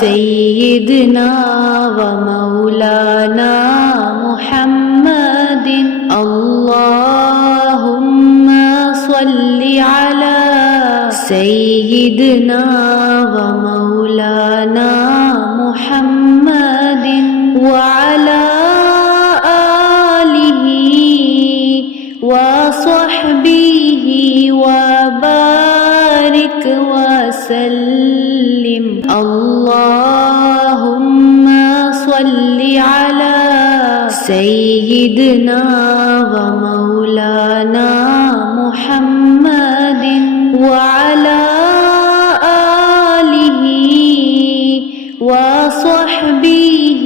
سيدنا ومولانا محمد اللهم صل على سيدنا ومولانا محمد وعلى آله وصحبه وبارك وسلم اللهم صل على سيدنا ومولانا محمد وعلى آله وصحبه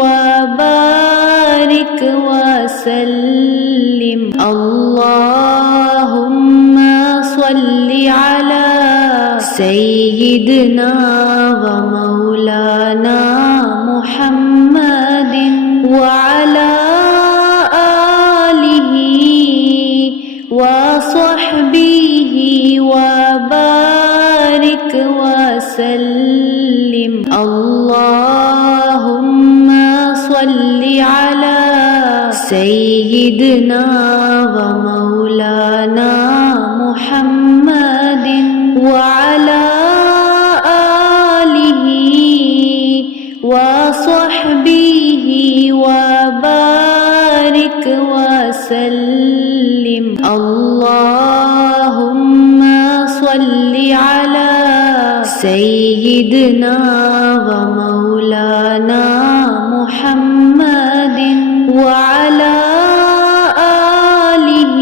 وبارك وسلم اللهم صل على سيدنا ومولانا محمد وعلى آله وصحبه وبارك وسلم اللهم صل على سيدنا ومولانا محمد وعلى آله وصحبه وبارك وسلم اللهم صل على سيدنا ومولانا محمد وعلى آله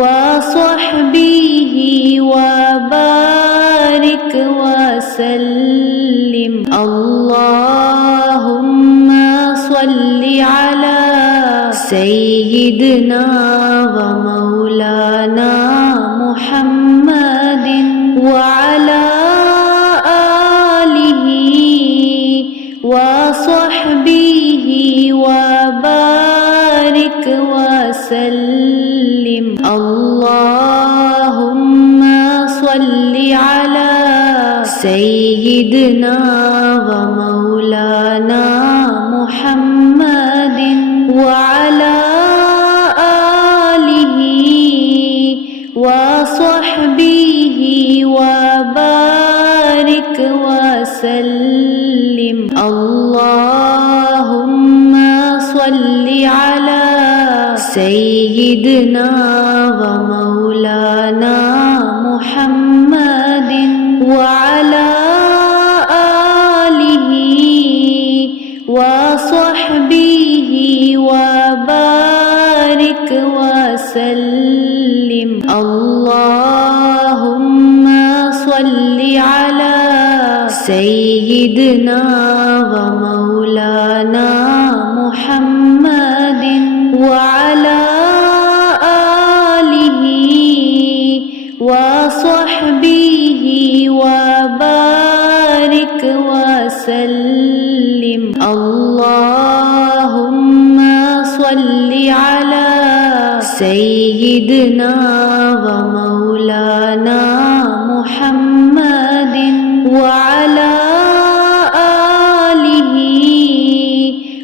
وصحبه وبارك وسلم اللهم صل على سيدنا ومولانا محمد وعلى آله وصحبه وبارك وسلم اللهم صل على سيدنا ومولانا محمد وعلى آله وصحبه وبارك وسلم اللهم صل على سيدنا ومولانا محمد وعلى آله وصحبه وبارك وسلم اللهم صل على سيدنا ومولانا محمد وعلى آله وصحبه وبارك وسلم اللهم صل على سيدنا ومولانا محمد وعلى آله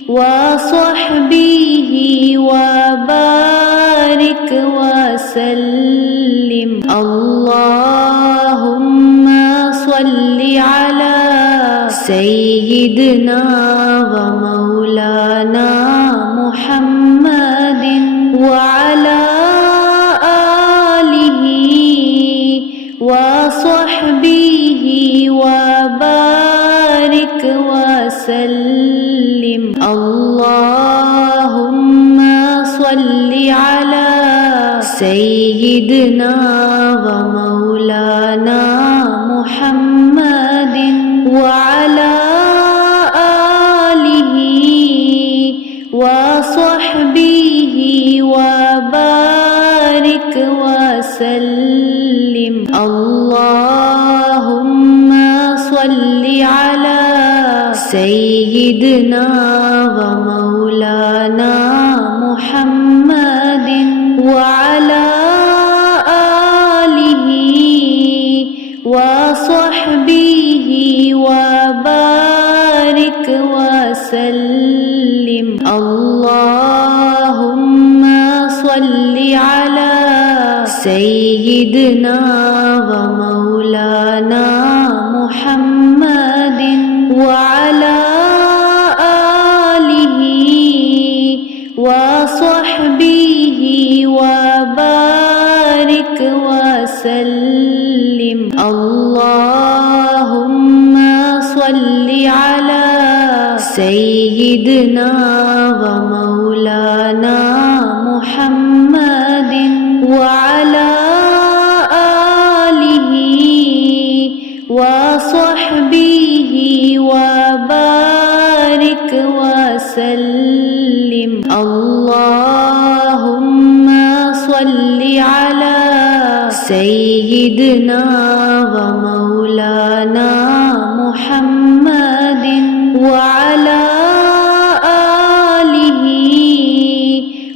وصحبه وبارك وسلم اللهم صل على سيدنا ومولانا محمد وعلى آله وصحبه وبارك وسلم اللهم صل على سيدنا ومولانا محمد وعلى آله وصحبه وبارك وسلم اللهم صل على سيدنا ومولانا محمد وعلى آله وصحبه وبارك وسلم اللهم صل على سيدنا ومولانا محمد وعلى آله وصحبه وبارك وسلم اللهم صل على سيدنا ومولانا محمد وعلى آله وصحبه وبارك وسلم اللهم صل على سيدنا ومولانا محمد وعلى آله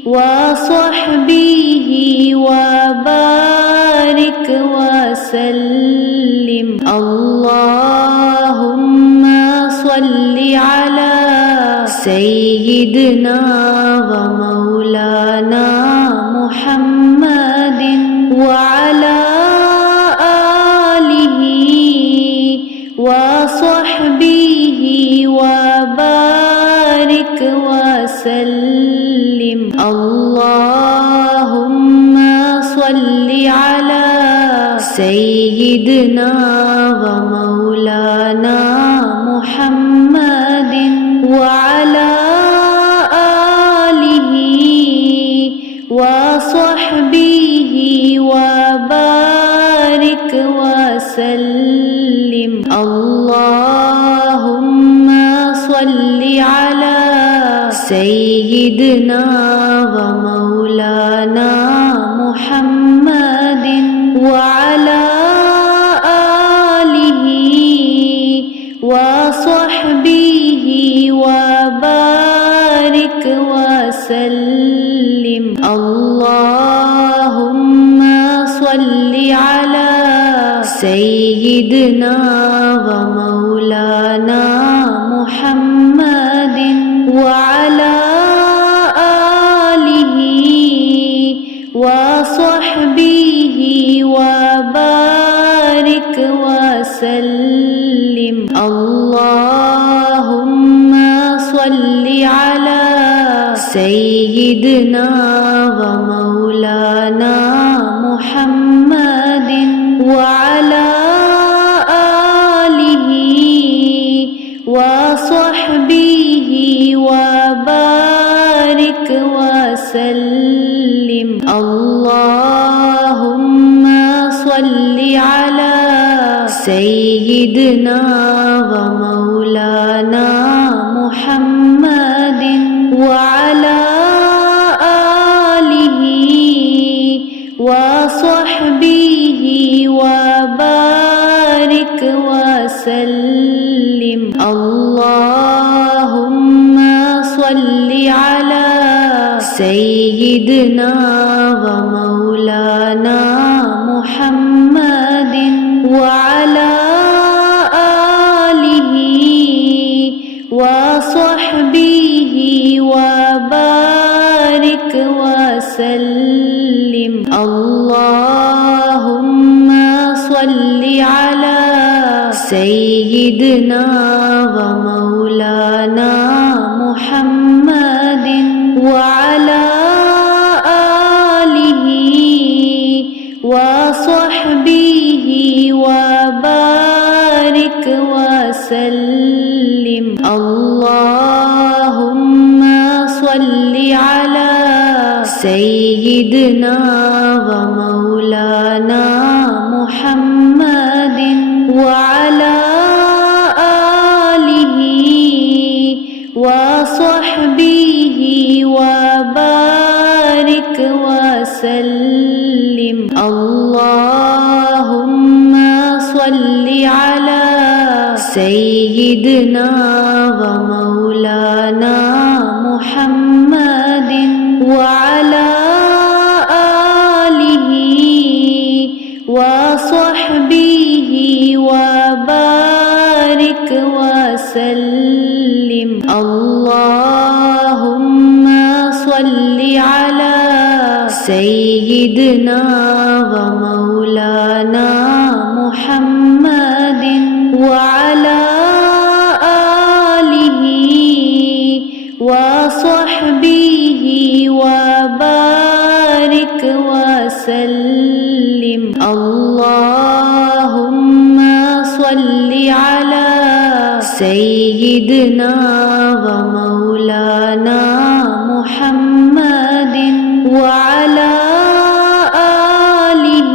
وصحبه وبارك وسلم اللهم صل على سيدنا ومولانا محمد وعلى آله وصحبه وبارك وسلم اللهم صل على سيدنا ومولانا محمد وعلى آله وصحبه وبارك وسلم اللهم صل على سيدنا ومولانا محمد وعلى آله وصحبه وبارك وسلم اللهم صل على سيدنا ومولانا محمد وعلى آله وصحبه وبارك وسلم اللهم صل على سيدنا ومولانا محمد وعلى آله وصحبه وبارك وسلم اللهم صل على سيدنا ومولانا محمد وعلى آله وصحبه وبارك وسلم اللهم صل على سيدنا ومولانا محمد وعلى آله وصحبه وبارك وسلم اللهم صل على سيدنا ومولانا محمد وعلى آله وصحبه وبارك وسلم اللهم صل على سيدنا ومولانا محمد وعلى آله وصحبه وبارك وسلم اللهم صل على سيدنا ومولانا محمد وعلى آله وصحبه وبارك وسلم اللهم صل على سيدنا ومولانا محمد وعلى آله وصحبه وبارك وسلم. اللهم صل على سيدنا ومولانا محمد وعلى آله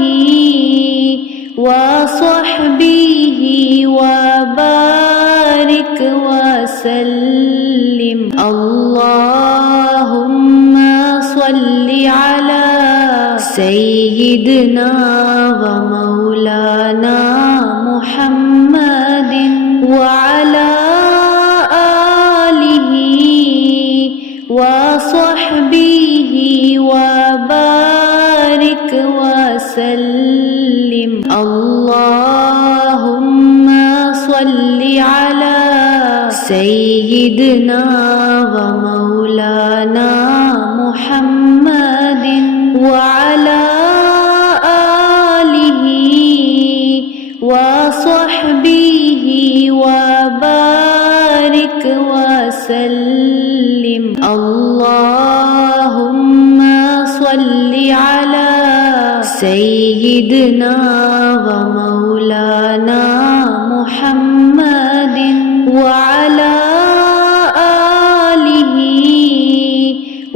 وصحبه وبارك وسلم. اللهم صل على سيدنا ومولانا محمد وعلى آله وصحبه وبارك وسلم. اللهم صل على سيدنا ومولانا محمد وعلى آله وصحبه وبارك وسلم. اللهم صل على سيدنا ومولانا محمد وعلى آله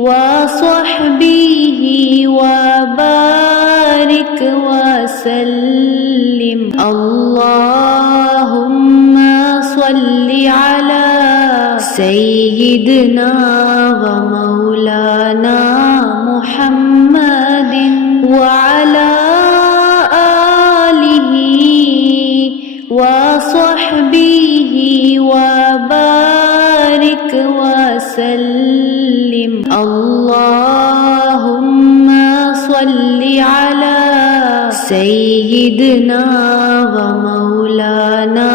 وصحبه وبارك وسلم. اللهم صل على سيدنا ومولانا محمد وعلى آله وصحبه وبارك وسلم. اللهم صل على سيدنا ومولانا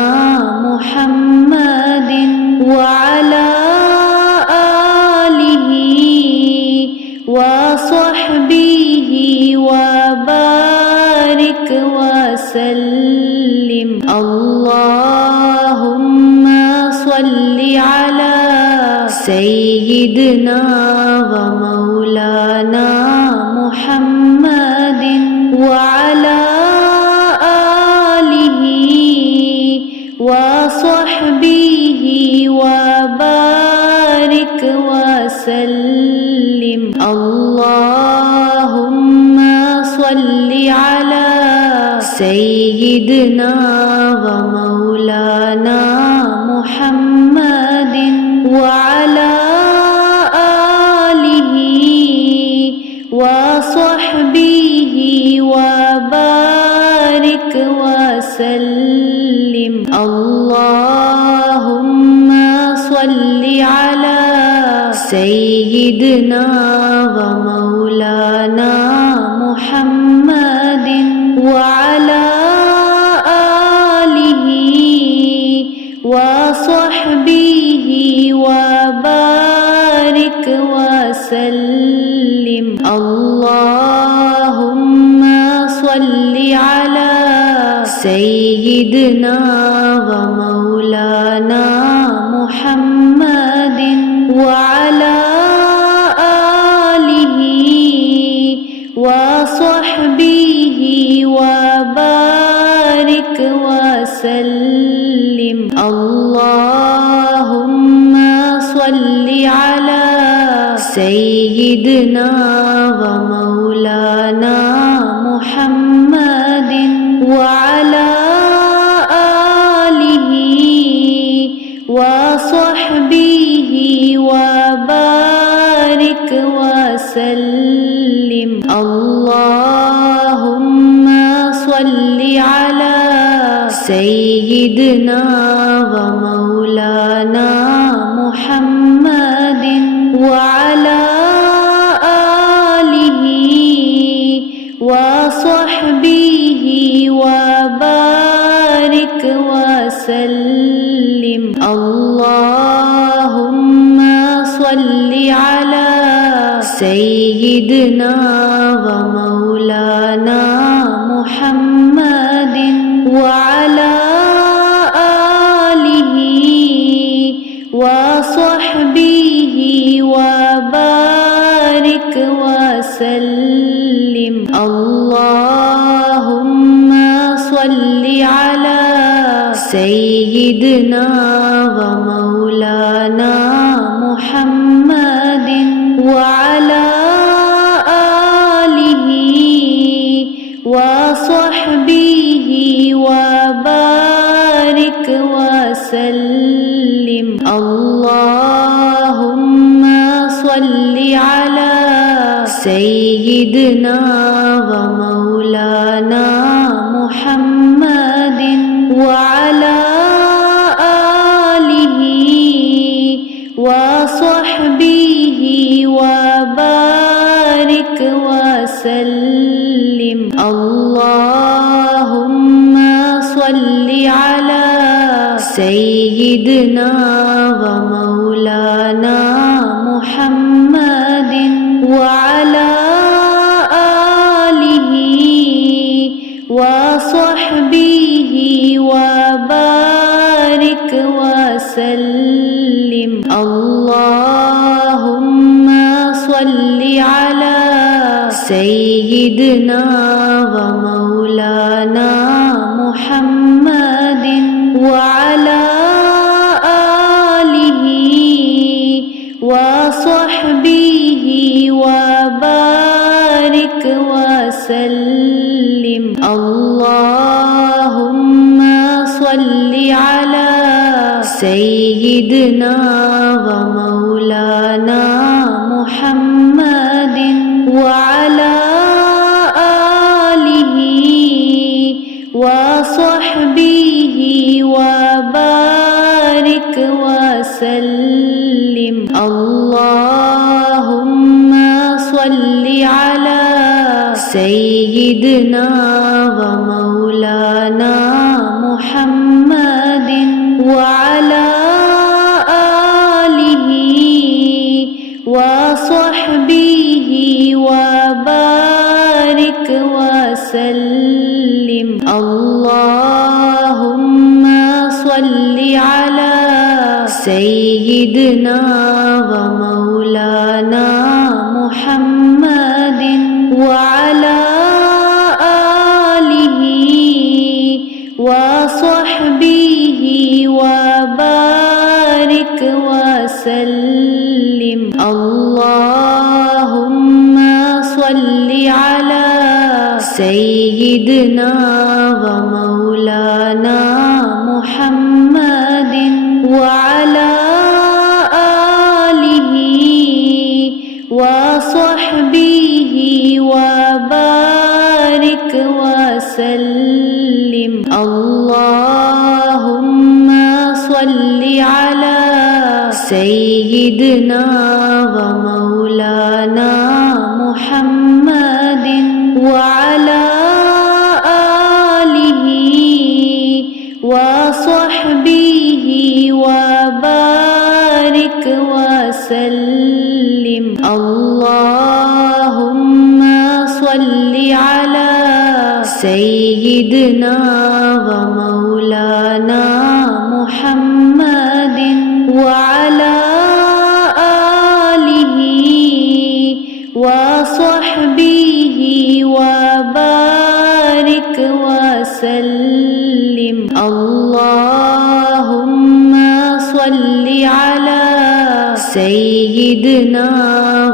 محمد وعلى آله وصحبه وبارك وسلم. اللهم صل على سيدنا ومولانا محمد وعلى آله وصحبه وبارك وسلم. اللهم صل على سيدنا ومولانا محمد وعلى آله وصحبه وبارك وسلم. اللهم صل على سيدنا ومولانا محمد وعلى آله وصحبه وبارك وسلم. اللهم صل على سيدنا ومولانا محمد وعلى آله وصحبه وبارك وسلم. اللهم صل على سيدنا ومولانا محمد وعلى آله وصحبه وبارك وسلم. اللهم صل على سيدنا ومولانا محمد وعلى آله وصحبه وبارك وسلم. اللهم سيدنا ومولانا محمد وعلى آله وصحبه وبارك وسلم اللهم صل على سيدنا ومولانا محمد وعلى آله وصحبه وبارك وسلم اللهم صل على سيدنا ومولانا محمد وعلى آله وصحبه وبارك وسلم اللهم صل على سيدنا ومولانا محمد وعلى آله وصحبه وبارك وسلم اللهم صل على سيدنا ومولانا محمد وعلى آله وصحبه وبارك وسلم اللهم صل على سيدنا ومولانا محمد وعلى آله وصحبه وبارك وسلم اللهم صل على سيدنا ومولانا محمد وعلى آله وصحبه وبارك وسلم اللهم صل على سيدنا ومولانا محمد وعلى آله وصحبه وبارك وسلم اللهم صل على سيدنا ومولانا محمد وعلى آله وصحبه وبارك وسلم اللهم صل على سيدنا ومولانا محمد وعلى آله وصحبه وبارك وسلم اللهم صل على سيدنا ومولانا محمد وعلى آله وصحبه وبارك وسلم اللهم صل على سيدنا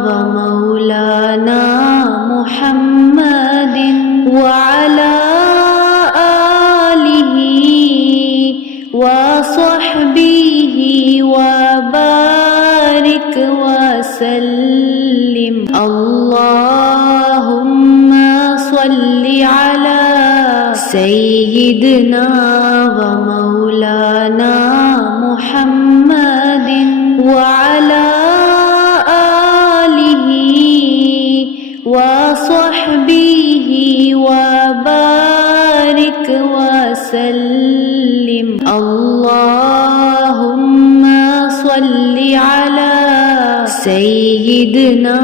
ومولانا محمد وعلى آله وصحبه وبارك وسلم اللهم صل على سيدنا ومولانا محمد وعلى آله وصحبه وبارك وسلم اللهم صل على سيدنا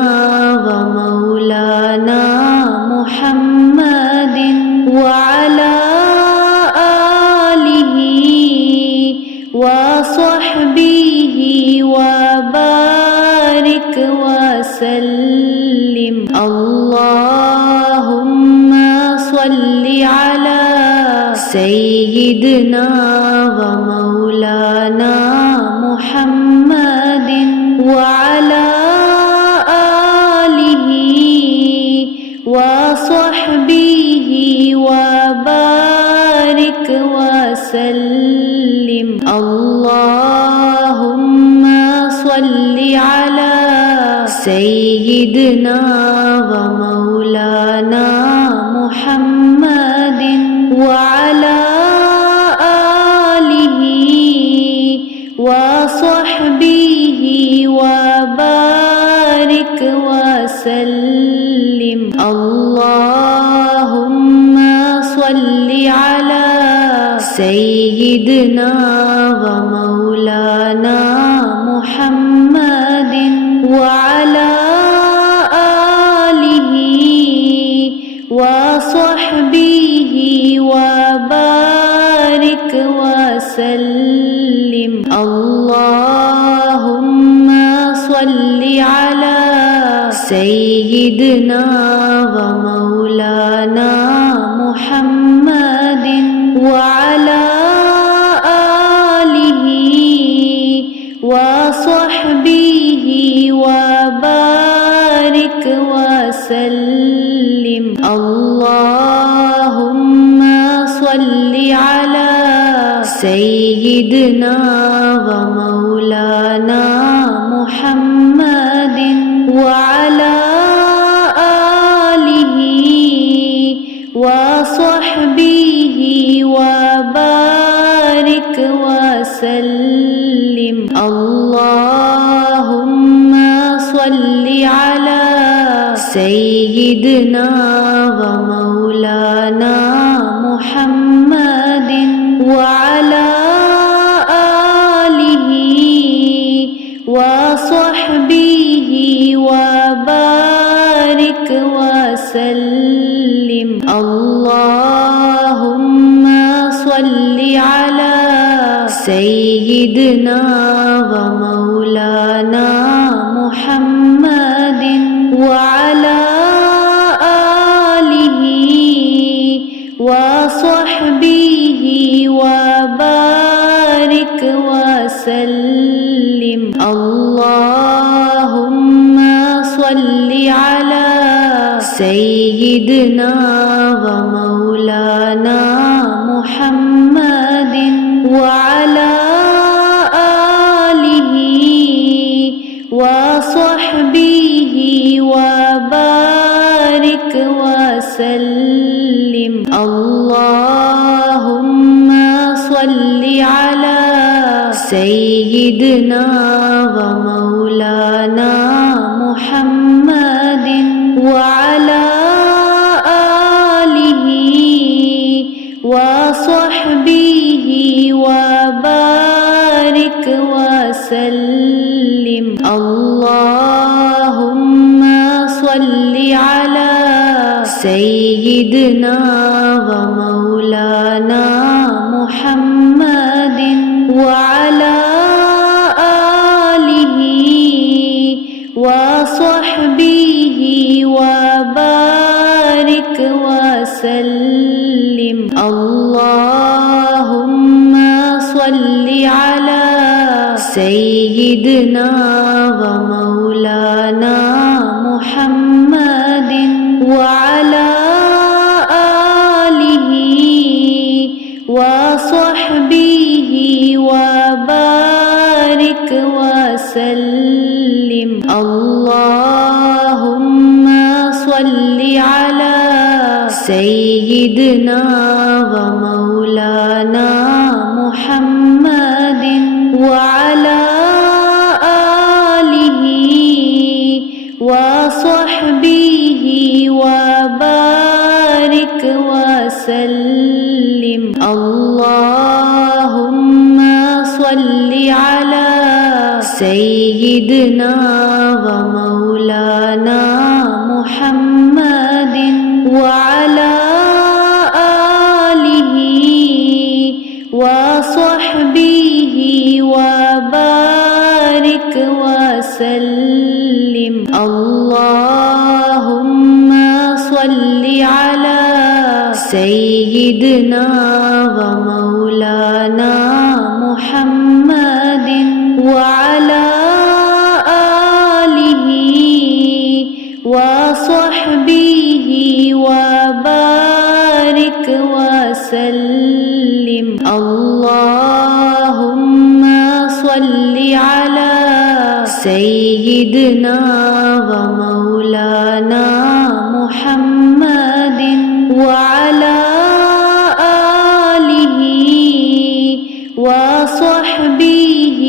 صل على سيدنا ومولانا محمد وعلى آله وصحبه وبارك وسلم اللهم صل على سيدنا ومولانا محمد وعلى آله وصحبه وبارك وسلم اللهم صل على سيدنا ومولانا محمد وعلى آله وصحبه وبارك وسلم اللهم صل على سيدنا ومولانا محمد وعلى آله وصحبه وبارك وسلم اللهم صل على سيدنا ومولانا محمد وعلى آله وصحبه وبارك وسلم اللهم صل على سيدنا ومولانا محمد وعلى آله وصحبه وبارك وسلم اللهم صل على سيدنا ومولانا محمد وعلى آله وصحبه وبارك وسلم اللهم صل على سيدنا ومولانا محمد وعلى آله وصحبه وبارك وسلم اللهم صل على سيدنا ومولانا محمد وعلى آله وصحبه وبارك وسلم اللهم صل على سيدنا ومولانا محمد وعلى آله وصحبه وبارك وسلم اللهم صل على سيدنا ومولانا محمد وعلى آله وصحبه وبارك وسلم اللهم صل على سيدنا ومولانا محمد وعلى آله وصحبه وبارك وسلم اللهم صل على سيدنا ومولانا محمد وعلى آله وصحبه وبارك وسلم اللهم صل على سيدنا ومولانا محمد وعلى آله وصحبه وبارك وسلم اللهم صل على سيدنا ومولانا محمد وعلى آله وصحبه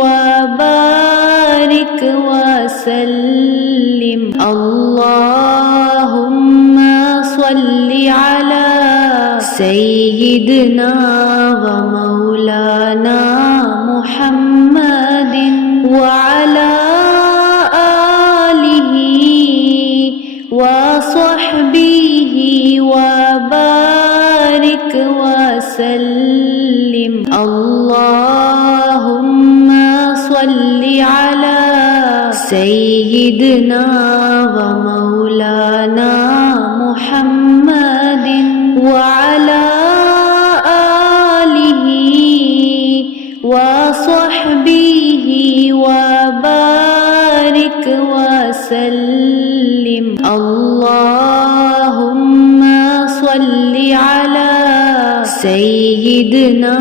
وبارك وسلم اللهم صل على سيدنا ومولانا محمد وعلى آله وصحبه وبارك وسلم اللهم صل على سيدنا ومولانا محمد وعلى آله وصحبه وبارك وسلم اللهم صل على سيدنا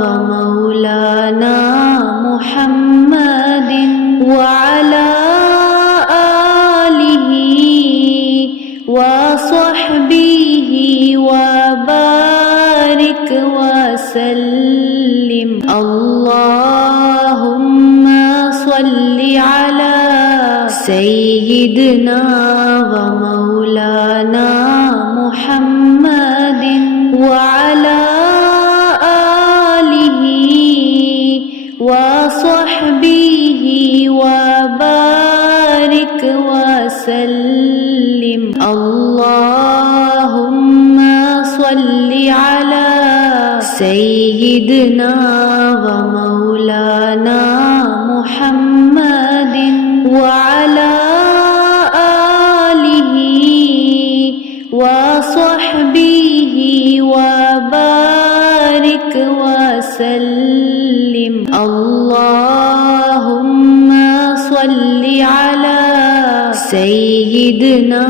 ومولانا محمد وعلى آله وصحبه وبارك وسلم اللهم صل على سيدنا ومولانا محمد وعلى آله وصحبه وبارك وسلم اللهم صل على سيدنا ومولانا محمد وعلى آله وصحبه وبارك وسلم اللهم صل على سيدنا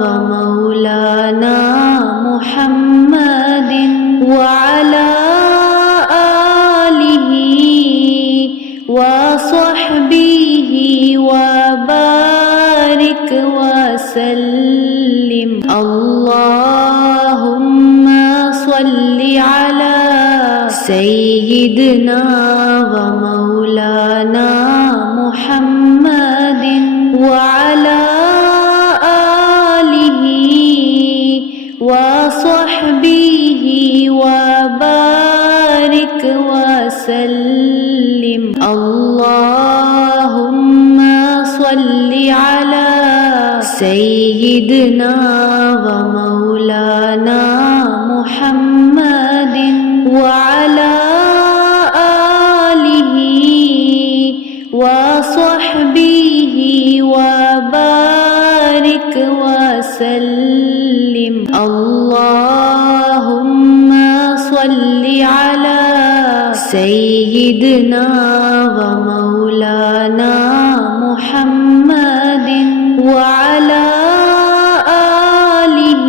ومولانا محمد وعلى آله وصحبه وبارك وسلم اللهم صل على سيدنا ومولانا محمد وعلى آله وصحبه وبارك وسلم اللهم صل على سيدنا ومولانا محمد وعلى آله وصحبه وبارك وسلم اللهم صل على سيدنا ومولانا محمد وعلى آله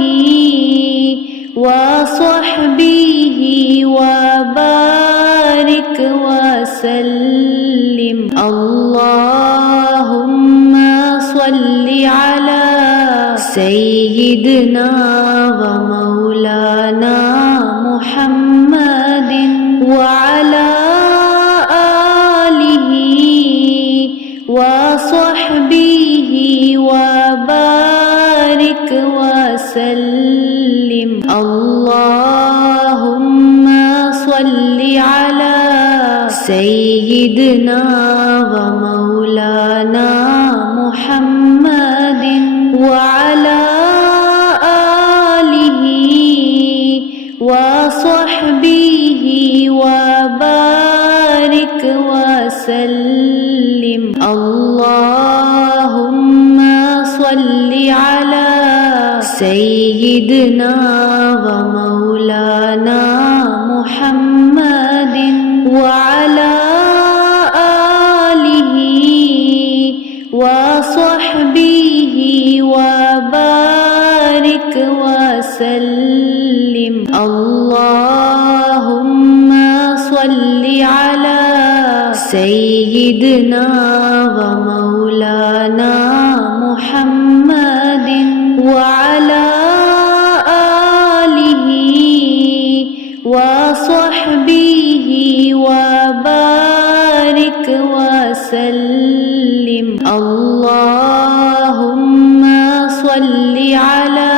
وصحبه وبارك وسلم اللهم صل على سيدنا ومولانا محمد وعلى آله وصحبه وبارك وسلم اللهم صل على سيدنا ومولانا محمد وعلى آله وصحبه وبارك وسلم اللهم صل على سيدنا ومولانا محمد وعلى آله وصحبه وبارك وسلم اللهم صل على سيدنا ومولانا محمد وعلى آله وصحبه وبارك وسلم اللهم صل على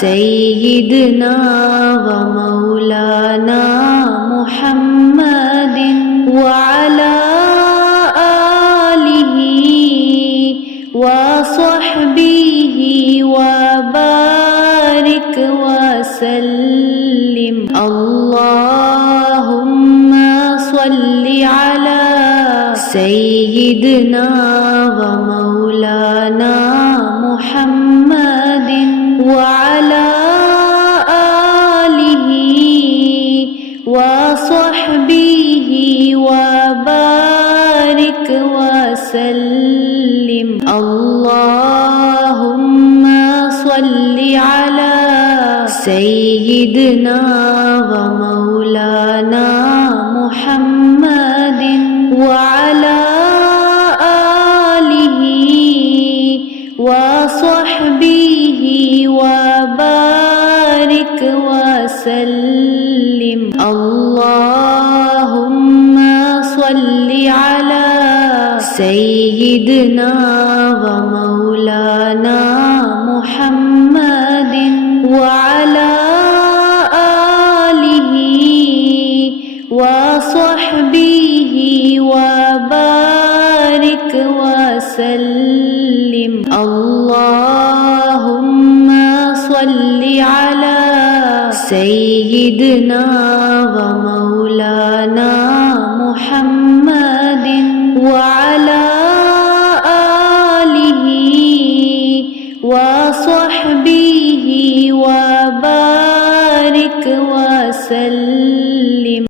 سيدنا ومولانا محمد وعلى آله وصحبه وبارك وسلم اللهم صل على سيدنا ومولانا محمد وعلى آله وصحبه وبارك وسلم اللهم صل على سيدنا ومولانا محمد وعلى آله وصحبه وبارك وسلم اللهم صل على سيدنا ومولانا محمد وعلى آله وصحبه وبارك وسلم اللهم صل على سيدنا ومولانا محمد وعلى آله وصحبه وبارك وسلم